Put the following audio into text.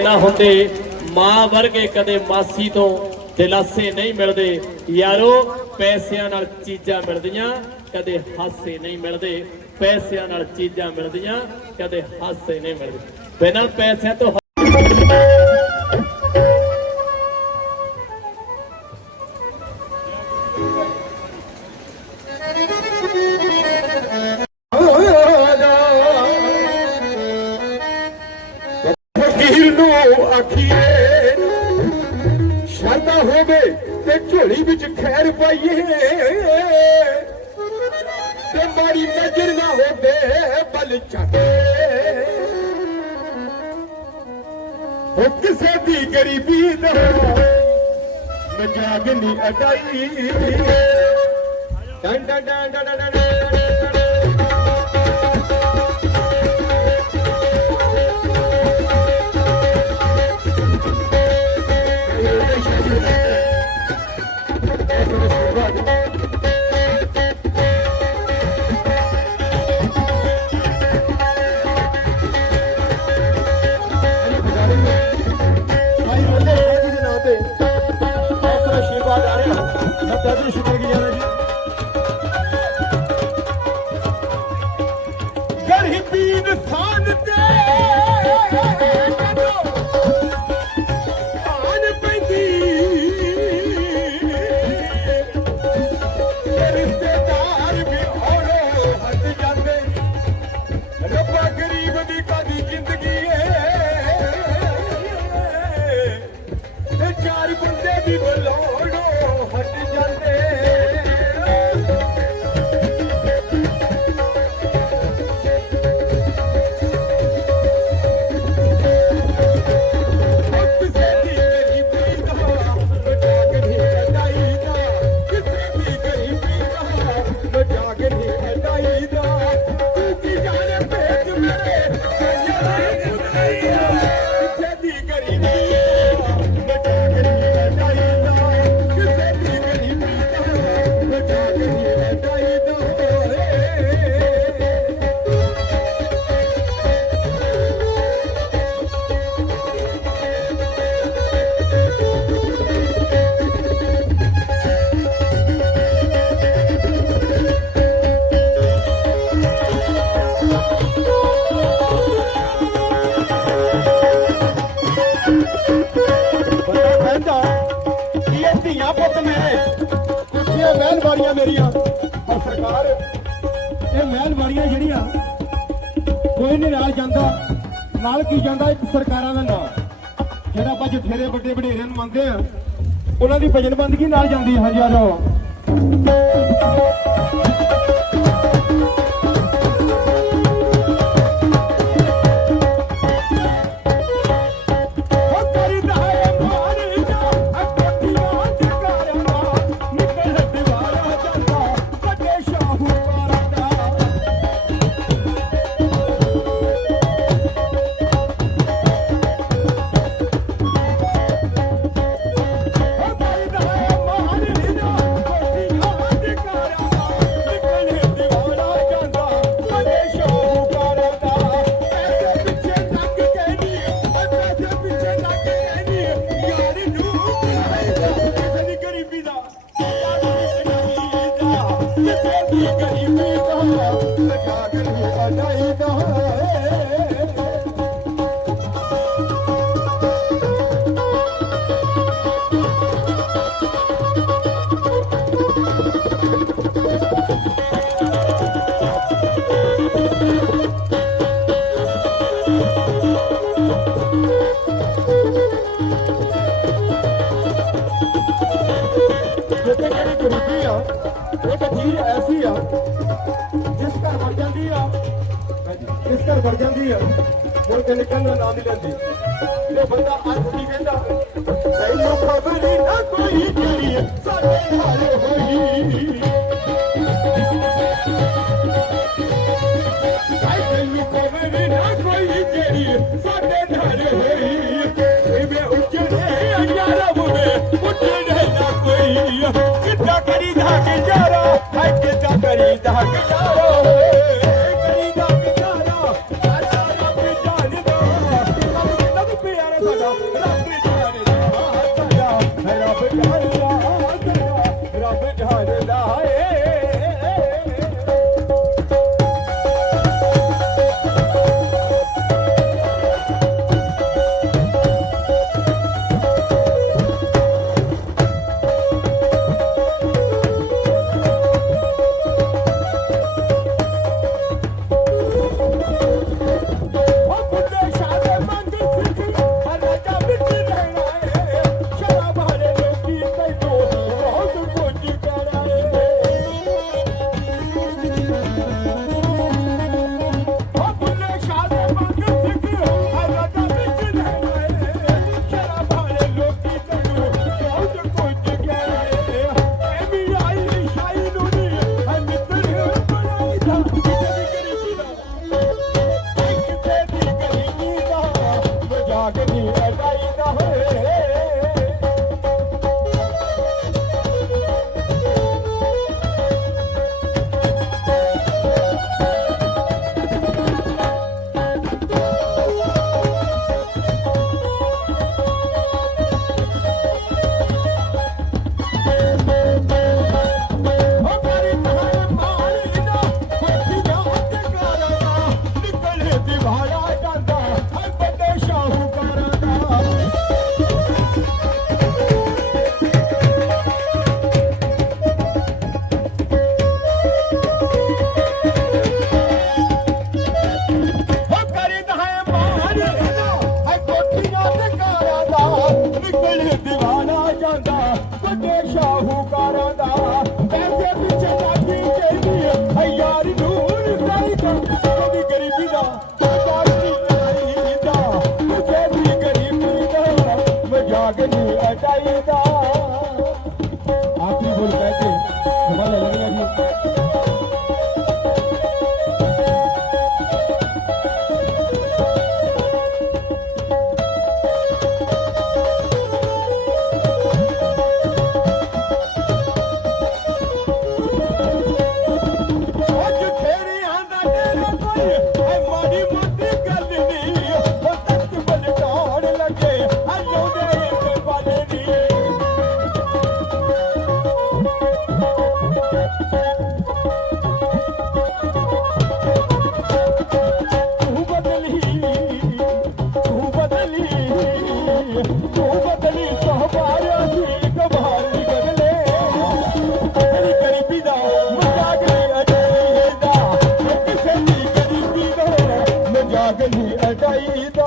ਨਾ ਹੁੰਦੇ, ਮਾਂ ਵਰਗੇ ਕਦੇ ਮਾਸੀ ਤੋਂ ਦਿਲਾਸੇ ਨਹੀਂ ਮਿਲਦੇ। ਯਾਰੋ, ਪੈਸਿਆਂ ਨਾਲ ਚੀਜ਼ਾਂ ਮਿਲਦੀਆਂ, ਕਦੇ ਹਾਸੇ ਨਹੀਂ ਮਿਲਦੇ। ਪੈਸਿਆਂ ਨਾਲ ਚੀਜ਼ਾਂ ਮਿਲਦੀਆਂ, ਕਦੇ ਹਾਸੇ ਨਹੀਂ ਮਿਲਦੇ। ਬਿਨਾਂ ਪੈਸਿਆਂ ਤੋਂ ਆਖੀਏ ਸ਼ਰਦਾ ਹੋਵੇ ਤੇ ਝੋਲੀ ਵਿੱਚ ਖੈਰ ਪਾਈਏ। ਤੇ ਮਾੜੀ ਨਜ਼ਰ ਨਾ ਹੋਵੇ, ਬਲ ਚਾਟੇ ਉਹ ਕਿਸੇ ਦੀ ਗਰੀਬੀ ਦਾ ਮਜ਼ਾਕ ਨਹੀਂ ਅਟਾਈ। ਡੰ ਡੰ ਡੰ। ਮੈਂ ਤੁਹਾਡੇ ਸ਼ੁਕਰਗੁਜ਼ਾਰ ਹਾਂ ਜੀ ਗਰੀਬੀ ਇਨਸਾਨ ਤੇ। ਆਨ ਪੈਂਦੀ। ਰਿਸ਼ਤੇਦਾਰ ਵੀ ਔਰੋ ਹੱਟ ਜਾਂਦੇ। ਰੱਬਾ ਗਰੀਬ ਦੀ ਕਾਦੀ ਜ਼ਿੰਦਗੀ ਏ। ਤੇ ਚਾਰ ਬੰਦੇ ਵੀ ਬਲੋੜੋ ਧੀਆਂ ਪੁੱਤ ਮੇਰੇ। ਕੁੱਤੀਆਂ ਮਹਿਲਵਾੜੀਆਂ ਮੇਰੀਆਂ। ਪਰ ਸਰਕਾਰ, ਇਹ ਮਹਿਲਵਾੜੀਆਂ ਜਿਹੜੀਆਂ, ਕੋਈ ਨਹੀਂ ਨਾਲ ਜਾਂਦਾ, ਨਾਲ ਕੀ ਜਾਂਦਾ ਇੱਕ ਸਰਕਾਰਾਂ ਦਾ ਨਾਮ। ਜਿਹੜਾ ਆਪਾਂ ਜਠੇਰੇ ਵੱਡੇ ਵਡੇਰਿਆਂ ਨੂੰ ਮੰਨਦੇ ਆ, ਉਹਨਾਂ ਦੀ ਭਜਨ ਬੰਦਗੀ ਨਾਲ ਜਾਂਦੀ ਹੈ ਹਜ਼ਾਰੋ ਉਹ ਕਿਸੇ ਦੀ ਗਰੀਬੀ ਦਾ ਲਗਾ ਕੇ ਅਡਾਈਦਾ ਜਿੱਥੇ ਗਰੀਬੀ ਆ, ਇਹ ਤਾਂ ਚੀਜ਼ ਐਸੀ ਆ, ਜਿਸ ਘਰ ਵੜ ਜਾਂਦੀ ਆ, ਜਿਸ ਘਰ ਵੜ ਜਾਂਦੀ ਆ, ਮੁੜ ਕੇ ਨਿਕਲਣ ਦਾ ਨਾਂ ਨਹੀਂ ਲੈਂਦੀ। ਇਹ ਬੰਦਾ ਅੱਜ ਕੀ ਕਹਿੰਦਾ ਤੈਨੂੰ ਖਬਰ ਨਾ ਕੋਈ ਜਿਹੜੀ ਸਾਡੇ ਨਾਲ ਹੋਈ। ਨਹੀਂ ਅਡਾਈਦਾ